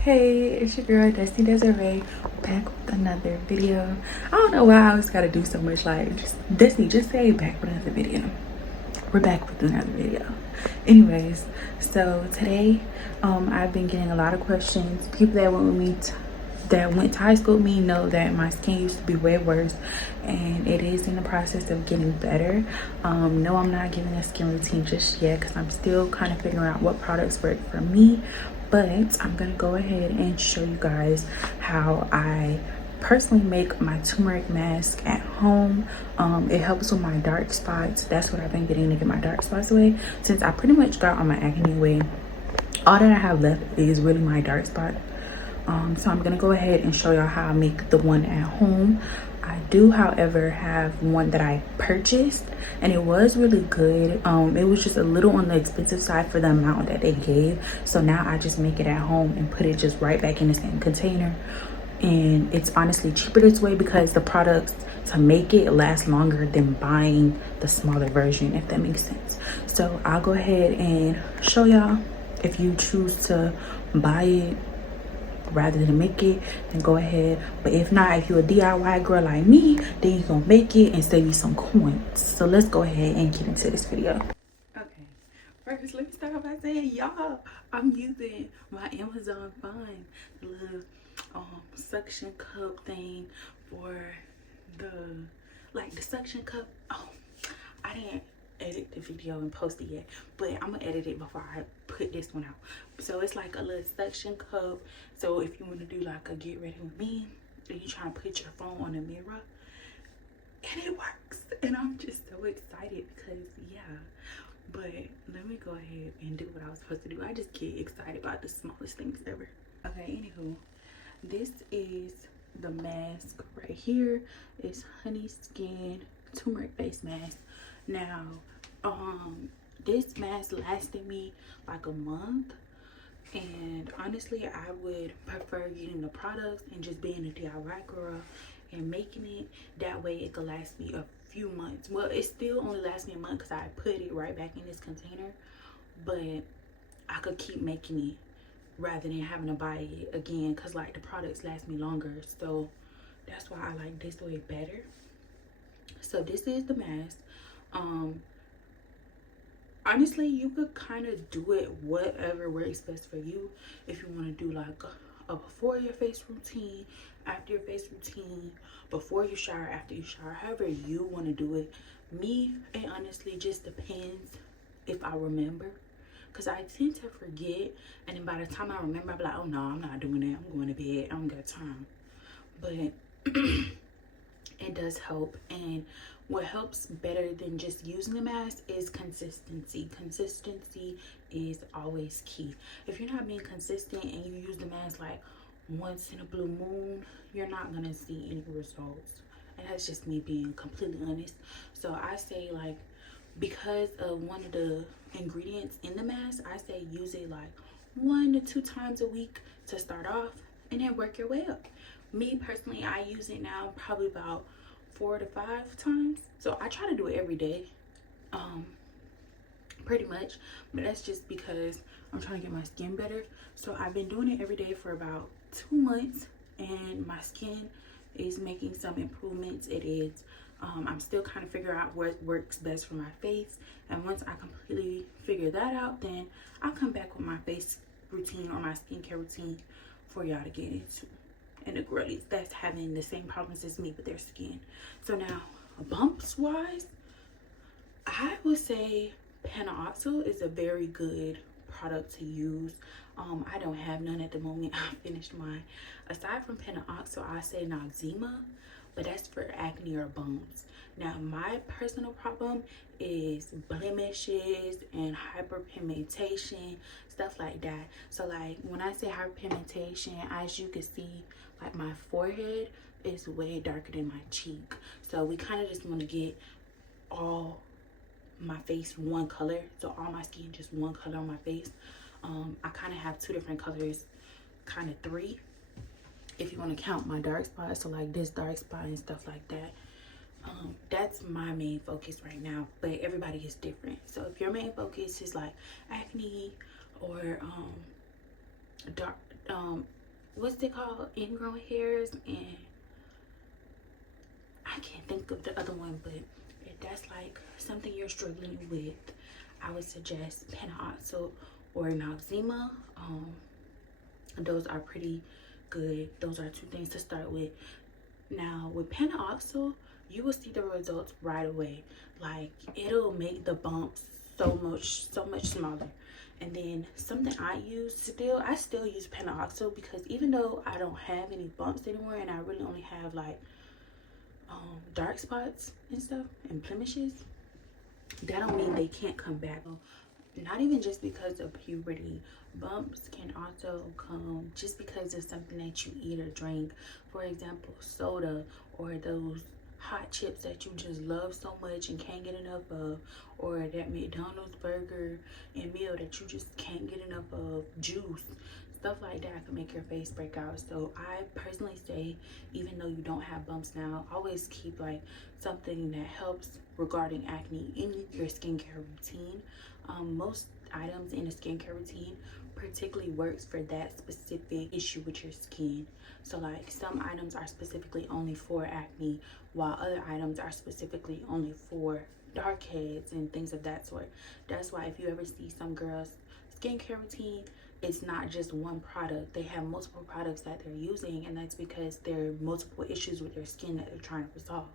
Hey, it's your girl Destiny Desiree back with another video. I don't know why I always gotta do so much, like just Destiny, just say back with another video. We're back with another video. Anyways, so today I've been getting a lot of questions. People that went with me that went to high school with me know that my skin used to be way worse, and it is in the process of getting better. No, I'm not giving a skin routine just yet because I'm still kind of figuring out what products work for me, but I'm gonna go ahead and show you guys how I personally make my turmeric mask at home. It helps with my dark spots. That's what I've been getting to get my dark spots away, since I pretty much got all my acne away. All that I have left is really my dark spot. So I'm gonna go ahead and show y'all how I make the one at home. I do, however, have one that I purchased, and it was really good. It was just a little on the expensive side for the amount that they gave. So now I just make it at home and put it just right back in the same container. And it's honestly cheaper this way because the products to make it last longer than buying the smaller version, if that makes sense. So I'll go ahead and show y'all. If you choose to buy it rather than make it, then go ahead. But if not, if you're a DIY girl like me, then you're gonna make it and save you some coins. So let's go ahead and get into this video. Okay, first let me start by saying, y'all, I'm using my Amazon Fine, the little suction cup thing for the suction cup. Oh, I didn't edit the video and post it yet, but I'm gonna edit it before I put this one out. So it's like a little suction cup. So if you want to do like a get ready with me and you try to put your phone on the mirror, and it works, and I'm just so excited because yeah. But let me go ahead and do what I was supposed to do. I just get excited about the smallest things ever. Okay, anywho, this is the mask right here. It's honey skin turmeric face mask. Now this mask lasted me like a month, and honestly I would prefer getting the products and just being a DIY girl and making it. That way it could last me a few months. Well, it still only lasts me a month because I put it right back in this container, but I could keep making it rather than having to buy it again, because like the products last me longer. So that's why I like this way better. So this is the mask. Honestly, you could kind of do it whatever works best for you. If you want to do like a before your face routine, after your face routine, before you shower, after you shower, however you want to do it. Me, it honestly just depends if I remember, because I tend to forget, and then by the time I remember, I'll be like, oh no, I'm not doing that, I'm going to bed, I don't got time. But it does help. And what helps better than just using the mask is consistency. Consistency is always key. If you're not being consistent and you use the mask like once in a blue moon, you're not gonna see any results. And that's just me being completely honest. So I say, like, because of one of the ingredients in the mask, I say use it like 1 to 2 times a week to start off, and then work your way up. Me personally, I use it now probably about 4 to 5 times. So I try to do it every day, pretty much. But that's just because I'm trying to get my skin better. So I've been doing it every day for about 2 months, and my skin is making some improvements. It is. I'm still kind of figuring out what works best for my face. And once I completely figure that out, then I'll come back with my face routine or my skincare routine for y'all to get into. And the girlies that's having the same problems as me with their skin. So now, bumps wise, I would say Panaoxyl is a very good product to use. I don't have none at the moment. I finished mine. Aside from Panaoxyl, I say Noxzema, but that's for acne or bumps. Now, my personal problem is blemishes and hyperpigmentation, stuff like that. So like when I say hyperpigmentation, as you can see, like my forehead is way darker than my cheek. So we kind of just want to get all my face one color, so all my skin just one color on my face. I kind of have 2 different colors, kind of 3 if you want to count my dark spots, so like this dark spot and stuff like that. That's my main focus right now, but everybody is different. So if your main focus is like acne or dark what's it called, ingrown hairs, and I can't think of the other one, but if that's like something you're struggling with, I would suggest Panaoxyl or Noxzema. Those are pretty good. Those are two things to start with. Now with Panaoxyl, you will see the results right away. Like, it'll make the bumps so much smaller. And then something I use I still use Panaoxyl, because even though I don't have any bumps anymore and I really only have like dark spots and stuff and blemishes, that don't mean they can't come back. Not even just because of puberty. Bumps can also come just because of something that you eat or drink. For example, soda, or those hot chips that you just love so much and can't get enough of, or that McDonald's burger and meal that you just can't get enough of, juice, stuff like that can make your face break out. So I personally say, even though you don't have bumps now, always keep like something that helps regarding acne in your skincare routine. Most items in a skincare routine particularly works for that specific issue with your skin. So like, some items are specifically only for acne, while other items are specifically only for dark heads and things of that sort. That's why if you ever see some girls skincare routine, it's not just one product. They have multiple products that they're using, and that's because there are multiple issues with their skin that they're trying to resolve.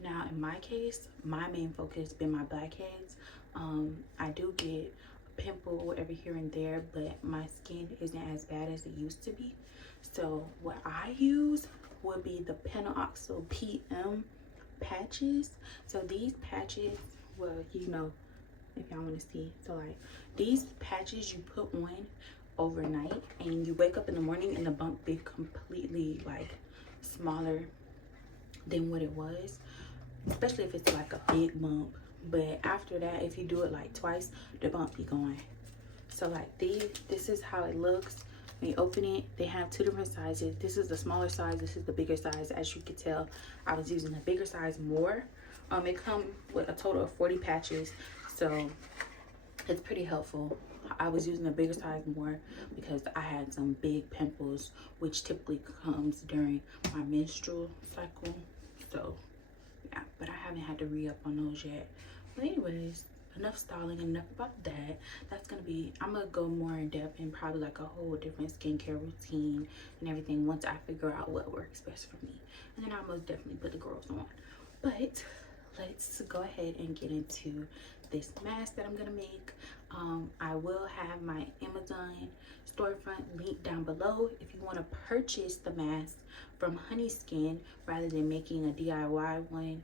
Now in my case, my main focus been my blackheads. I do get a pimple every here and there, but my skin isn't as bad as it used to be. So what I use would be the Panaoxyl PM patches. So these patches, well, you know, if y'all want to see, so like, these patches you put on overnight and you wake up in the morning and the bump be completely like smaller than what it was, especially if it's like a big bump. But after that, if you do it like twice, the bump be gone. So like, this is how it looks when you open it. They have two different sizes. This is the smaller size, this is the bigger size. As you can tell, I was using the bigger size more. It comes with a total of 40 patches, so it's pretty helpful. I was using the bigger size more because I had some big pimples, which typically comes during my menstrual cycle. So yeah, but I haven't had to re-up on those yet. But anyways, enough stalling, enough about that. I'm gonna go more in depth in probably like a whole different skincare routine and everything once I figure out what works best for me. And then I'll most definitely put the girls on. But let's go ahead and get into this mask that I'm gonna make. I will have my Amazon storefront link down below if you want to purchase the mask from Honey Skin rather than making a DIY one.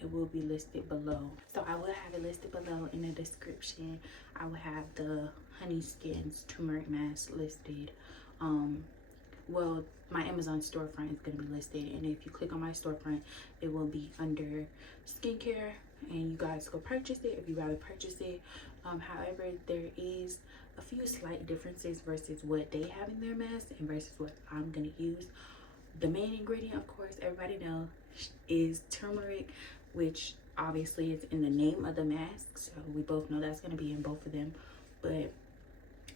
It will be listed below, so I will have it listed below in the description. I will have the Honey Skin's turmeric mask listed. Well, my Amazon storefront is going to be listed, and if you click on my storefront, it will be under skincare, and you guys go purchase it if you rather purchase it. However, there is a few slight differences versus what they have in their mask and versus what I'm going to use. The main ingredient, of course, everybody knows, is turmeric, which obviously is in the name of the mask, so we both know that's going to be in both of them. But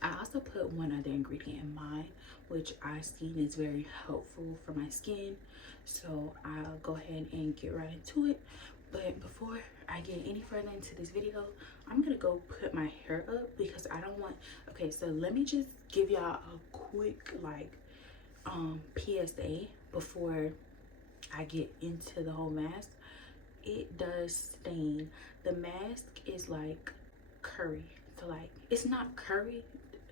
I also put one other ingredient in mine, which I've seen is very helpful for my skin. So I'll go ahead and get right into it. But before I get any further into this video, I'm gonna go put my hair up because I don't want, okay, so let me just give y'all a quick like PSA before I get into the whole mask. It does stain. The mask is like curry. So like, it's not curry,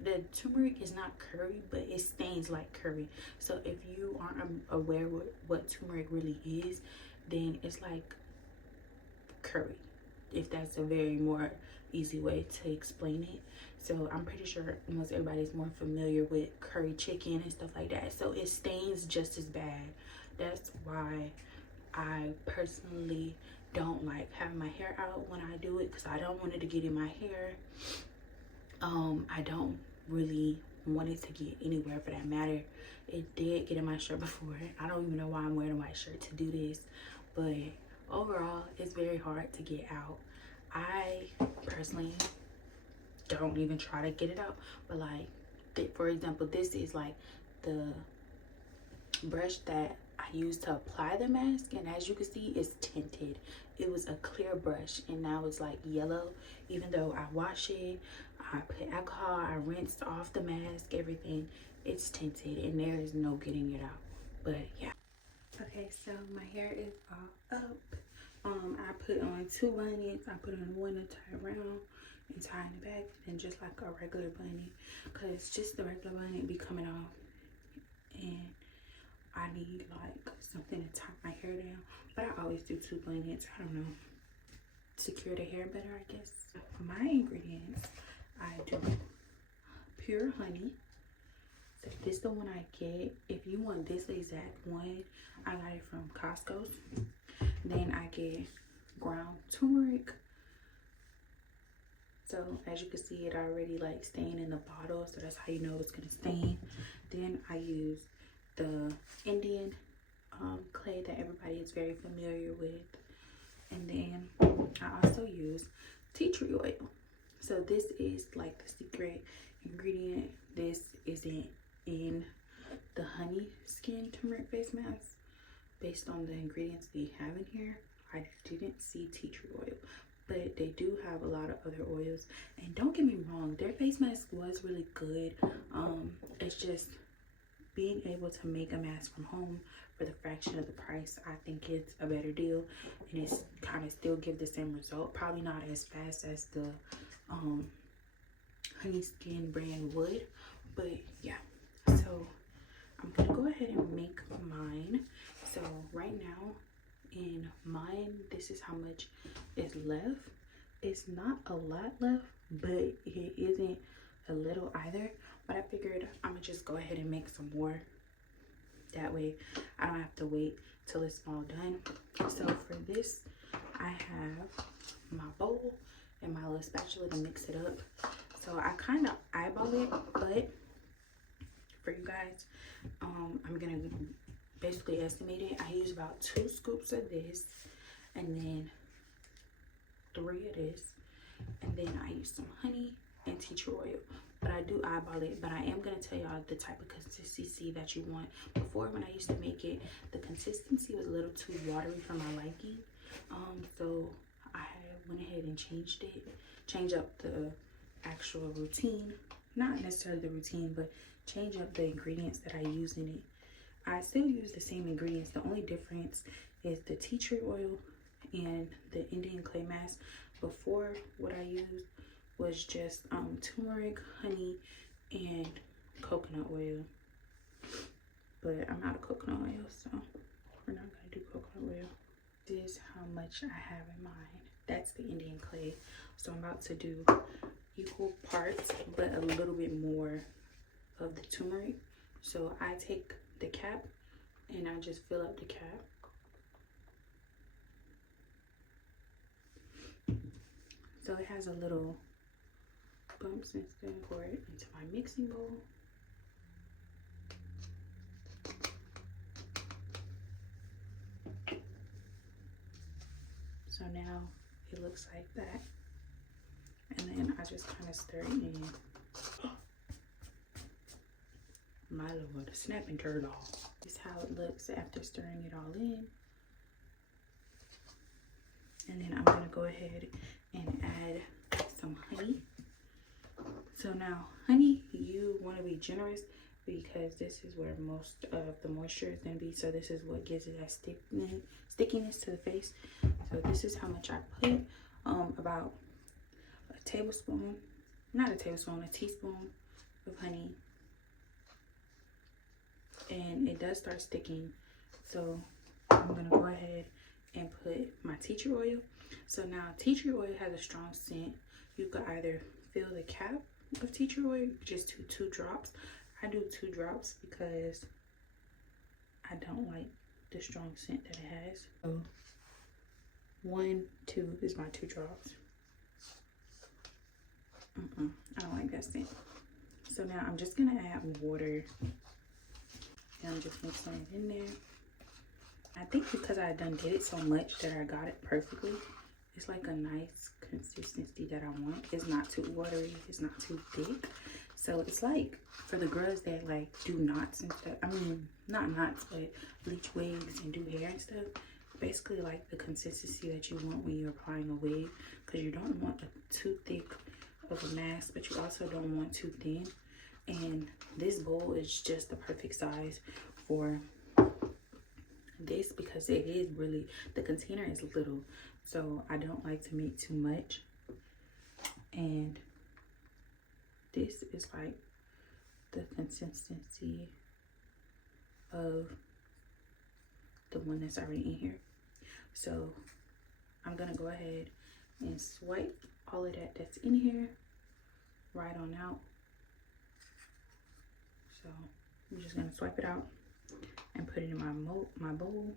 the turmeric is not curry, but it stains like curry. So if you aren't aware what turmeric really is, then it's like curry, if that's a very more easy way to explain it. So I'm pretty sure almost everybody's more familiar with curry chicken and stuff like that, so it stains just as bad. That's why I personally don't like having my hair out when I do it, because I don't want it to get in my hair. I don't really want it to get anywhere for that matter. It did get in my shirt before. I don't even know why I'm wearing a white shirt to do this, but overall it's very hard to get out. I personally don't even try to get it out, but like, For example, this is like the brush that I use to apply the mask, and as you can see, it's tinted. It was a clear brush and now it's like yellow. Even though I wash it, I put alcohol, I rinsed off the mask, everything, it's tinted and there is no getting it out. But yeah. Okay, so my hair is all up. I put on 2 bunnies. I put on one to tie around and tie in the back, and just like a regular bunny, because just the regular bunny be coming off, and I need like something to tie my hair down. But I always do 2 buns. I don't know, secure the hair better, I guess. For my ingredients, I do pure honey. So this is the one I get. If you want this exact one, I got it from Costco. Then I get ground turmeric. So as you can see, it already like stained in the bottle, so that's how you know it's gonna stain. Then I use the Indian clay that everybody is very familiar with, and then I also use tea tree oil. So this is like the secret ingredient. This isn't in the honey skin turmeric face mask. Based on the ingredients they have in here, I didn't see tea tree oil, but they do have a lot of other oils. And don't get me wrong, their face mask was really good. It's just being able to make a mask from home for the fraction of the price, I think it's a better deal, and it's kind of still give the same result. Probably not as fast as the honey skin brand would, but yeah. So I'm gonna go ahead and make mine. So right now in mine, this is how much is left. It's not a lot left, but it isn't a little either. But I figured I'm gonna just go ahead and make some more. That way I don't have to wait till it's all done. So for this, I have my bowl and my little spatula to mix it up. So I kind of eyeball it, but for you guys, I'm gonna basically estimate it. I use about 2 scoops of this, and then 3 of this, and then I use some honey and tea tree oil. But I do eyeball it, but I am gonna tell y'all the type of consistency that you want. Before, when I used to make it, the consistency was a little too watery for my liking. So I went ahead and changed up the actual routine. Not necessarily the routine, but change up the ingredients that I use in it. I still use the same ingredients. The only difference is the tea tree oil and the Indian clay mask. Before, what I used was just turmeric, honey, and coconut oil. But I'm out of coconut oil, so we're not gonna do coconut oil. This is how much I have in mind. That's the Indian clay. So I'm about to do equal parts, but a little bit more of the turmeric. So I take the cap and I just fill up the cap. So it has a little bumps and stuff. Pour it into my mixing bowl. So now it looks like that. And then I just kind of stir it in. My lord, snapping turtle. This is how it looks after stirring it all in. And then I'm gonna go ahead and add some honey. So now, honey, you want to be generous because this is where most of the moisture is gonna be. So this is what gives it that stickiness to the face. So this is how much I put. About a tablespoon, not a tablespoon, a teaspoon of honey. And it does start sticking, so I'm gonna go ahead and put my tea tree oil. So now tea tree oil has a strong scent. You could either fill the cap of tea tree oil, just do 2 drops. I do 2 drops because I don't like the strong scent that it has. So 1, 2 is my 2 drops. I don't like that scent. So now I'm just gonna add water. And I'm just mixing it in there. I think because I done did it so much that I got it perfectly. It's like a nice consistency that I want. It's not too watery. It's not too thick. So it's like for the girls that like do knots and stuff. I mean, not knots, but bleach wigs and do hair and stuff. Basically like the consistency that you want when you're applying a wig, because you don't want too thick of a mask, but you also don't want too thin. And this bowl is just the perfect size for this, because it is really, the container is little, so I don't like to make too much. And this is like the consistency of the one that's already in here. So I'm gonna go ahead and swipe all of that that's in here right on out. So I'm just gonna swipe it out and put it in my bowl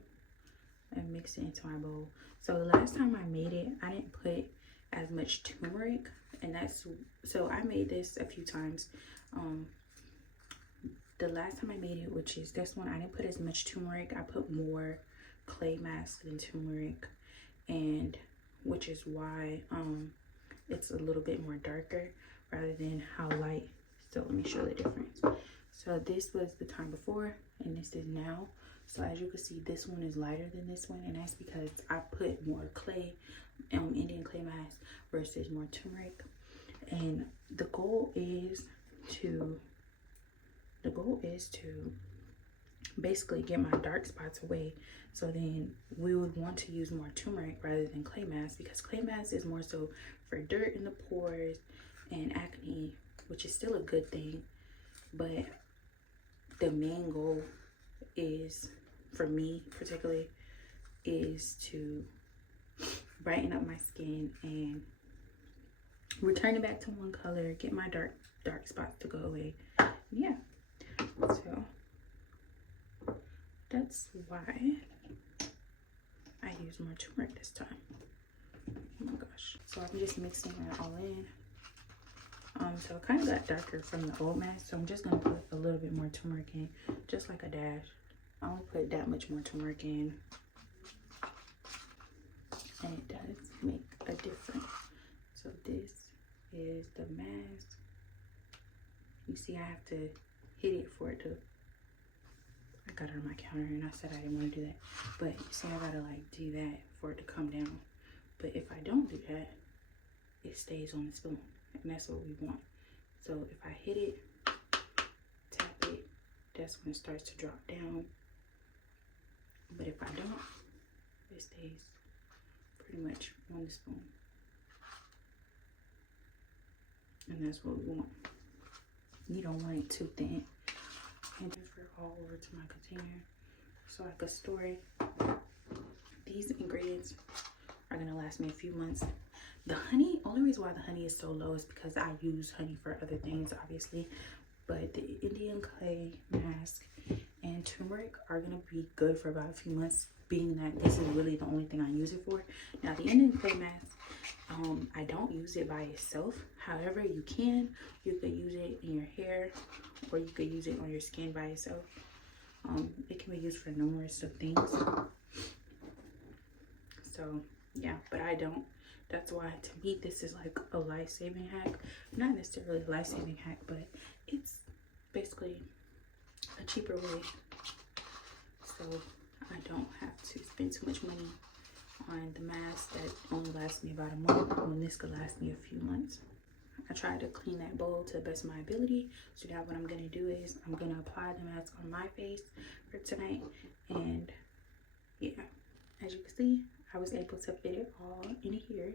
and mix it into my bowl. So the last time I made it, I didn't put as much turmeric, and so I made this a few times. The last time I made it, which is this one, I didn't put as much turmeric. I put more clay mask than turmeric, and which is why it's a little bit more darker rather than how light. So let me show the difference. So this was the time before and this is now. So as you can see, this one is lighter than this one, and that's because I put more clay, Indian clay mask versus more turmeric. And the goal is to basically get my dark spots away. So then we would want to use more turmeric rather than clay mask, because clay mask is more so for dirt in the pores and acne, which is still a good thing, but the main goal is, for me particularly, is to brighten up my skin and return it back to one color, get my dark spots to go away. Yeah, so that's why I use more turmeric this time. Oh my gosh. So I'm just mixing that all in. So it kind of got darker from the old mask, so I'm just gonna put a little bit more turmeric in, just like a dash. I only put that much more turmeric in, and it does make a difference. So this is the mask. You see, I have to hit it for it to, I got it on my counter and I said I didn't want to do that, but you see, I gotta like do that for it to come down. But if I don't do that, it stays on the spoon, and that's what we want. So if I hit it, tap it, that's when it starts to drop down. But if I don't, it stays pretty much on the spoon, and that's what we want. You don't want it too thin. And transfer all over to my container so I could store it. These ingredients are gonna last me a few months. The honey, only reason why the honey is so low is because I use honey for other things, obviously. But the Indian clay mask and turmeric are gonna be good for about a few months, being that this is really the only thing I use it for. Now the Indian clay mask, I don't use it by itself. However, you could use it in your hair, or you could use it on your skin by itself. It can be used for numerous of things. So yeah, but I don't. That's why, to me, this is like a life-saving hack. Not necessarily a life-saving hack, but it's basically a cheaper way, so I don't have to spend too much money on the mask that only lasts me about a month, when this could last me a few months. I tried to clean that bowl to the best of my ability, so now what I'm going to do is I'm going to apply the mask on my face for tonight. And yeah, as you can see, I was able to fit it all in here.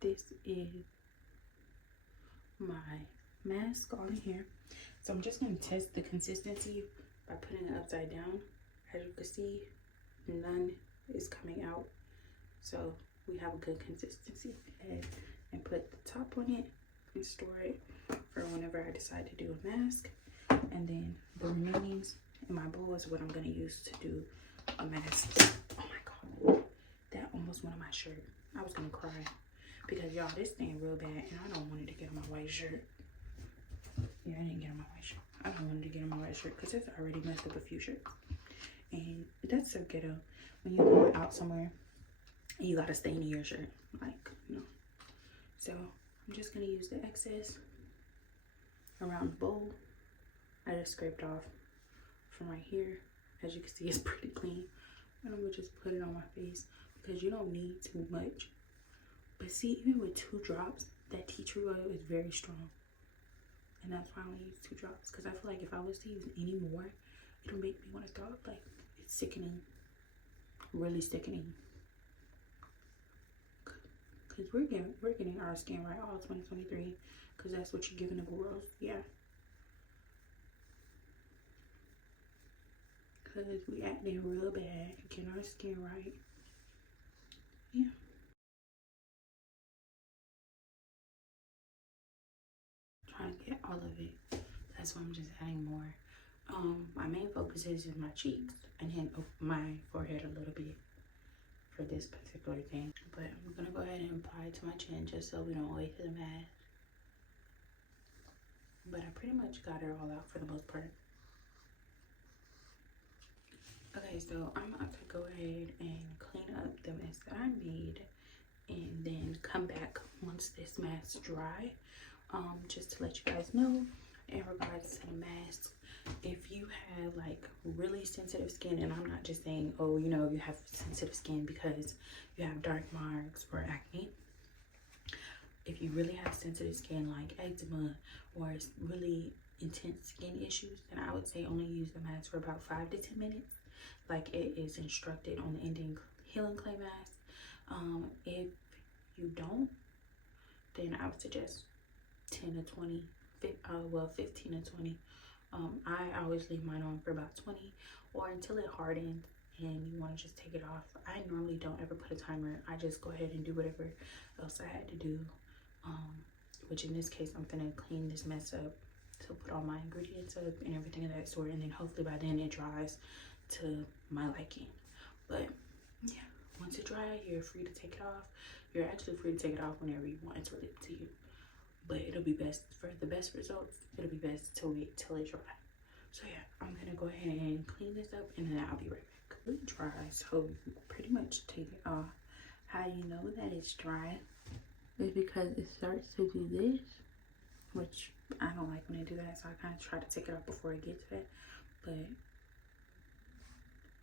This is my mask on here. So I'm just going to test the consistency by putting it upside down. As you can see, none is coming out. So we have a good consistency. And put the top on it and store it for whenever I decide to do a mask. And then the remainings in my bowl is what I'm going to use to do a mask. Oh my God, that almost went on my shirt. I was going to cry because y'all, this thing real bad and I don't want it to get on my white shirt. Yeah, I didn't get on my white shirt. I don't want it to get on my white shirt because it's already messed up a few shirts. And that's so ghetto when you go out somewhere and you got to stain in your shirt. Like, no. So I'm just going to use the excess around the bowl. I just scraped off from right here. As you can see, it's pretty clean. And I'm gonna just put it on my face because you don't need too much. But see, even with 2 drops, that tea tree oil is very strong. And that's why I only use 2 drops. Because I feel like if I was to use any more, it'll make me want to throw up. Like, it's sickening. Really sickening. Because we're getting our skin right all 2023. Because that's what you're giving the girls. Yeah. Because we acting real bad. Getting our skin right. Yeah. Trying to get all of it. That's why I'm just adding more. My main focus is in my cheeks and then my forehead a little bit for this particular thing. But I'm gonna go ahead and apply it to my chin just so we don't waste the mask. But I pretty much got it all out for the most part. Okay, so I'm about to go ahead and clean up the mess that I made and then come back once this mask dry. Just to let you guys know, in regards to the mask, if you have like really sensitive skin, and I'm not just saying, oh, you know, you have sensitive skin because you have dark marks or acne. If you really have sensitive skin like eczema or really intense skin issues, then I would say only use the mask for about 5 to 10 minutes, like it is instructed on the Indian Healing Clay mask. If you don't, then I would suggest 10 to 20, 15 to 20. I always leave mine on for about 20 or until it hardens and you want to just take it off. I normally don't ever put a timer. I just go ahead and do whatever else I had to do. Which in this case, I'm gonna clean this mess up to put all my ingredients up and everything of that sort, and then hopefully by then it dries to my liking. But yeah, once it dries, you're free to take it off. You're actually free to take it off whenever you want. It's really up to you. But it'll be best for the best results. It'll be best to wait till it dries. So yeah, I'm gonna go ahead and clean this up and then I'll be right back. It dries, so you pretty much take it off. How you know that it's dry is because it starts to do this, which I don't like when they do that, so I kind of try to take it off before I get to it. But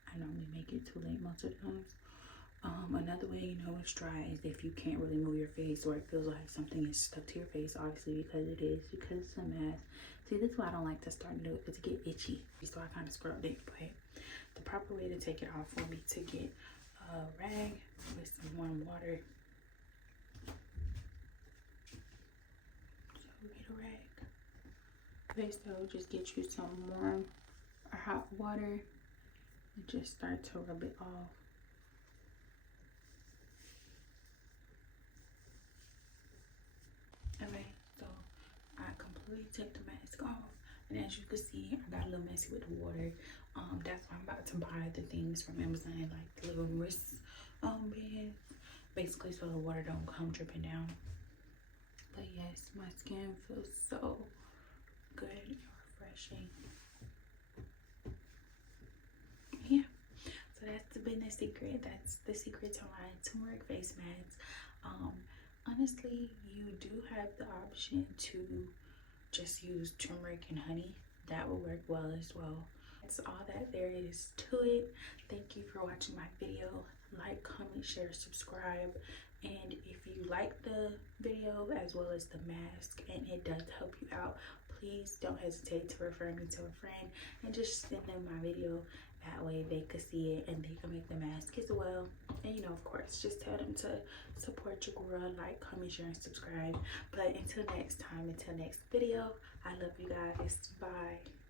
I normally make it too late most of the times. Another way you know it's dry is if you can't really move your face or it feels like something is stuck to your face, obviously because it is, because it's a mask. See, this is why I don't like to start to do it, because it get itchy. So I kind of scrubbed it, but the proper way to take it off would be to get a rag with some warm water. So get a rag. Okay, so just get you some warm or hot water and just start to rub it off. Okay, so I completely took the mask off, and as you can see, I got a little messy with the water. That's why I'm about to buy the things from Amazon, like the little wrist bands, basically so the water don't come dripping down. But yes, my skin feels so good and refreshing. Yeah, so that's the business secret. That's the secret to my turmeric face mask. Honestly, you do have the option to just use turmeric and honey. That will work well as well. That's all that there is to it. Thank you for watching my video. Like, comment, share, subscribe. And if you like the video as well as the mask and it does help you out, please don't hesitate to refer me to a friend and just send them my video. That way they could see it and they can make the mask as well. And you know, of course, just tell them to support your girl. Like, comment, share, and subscribe. But until next time, until next video, I love you guys. Bye.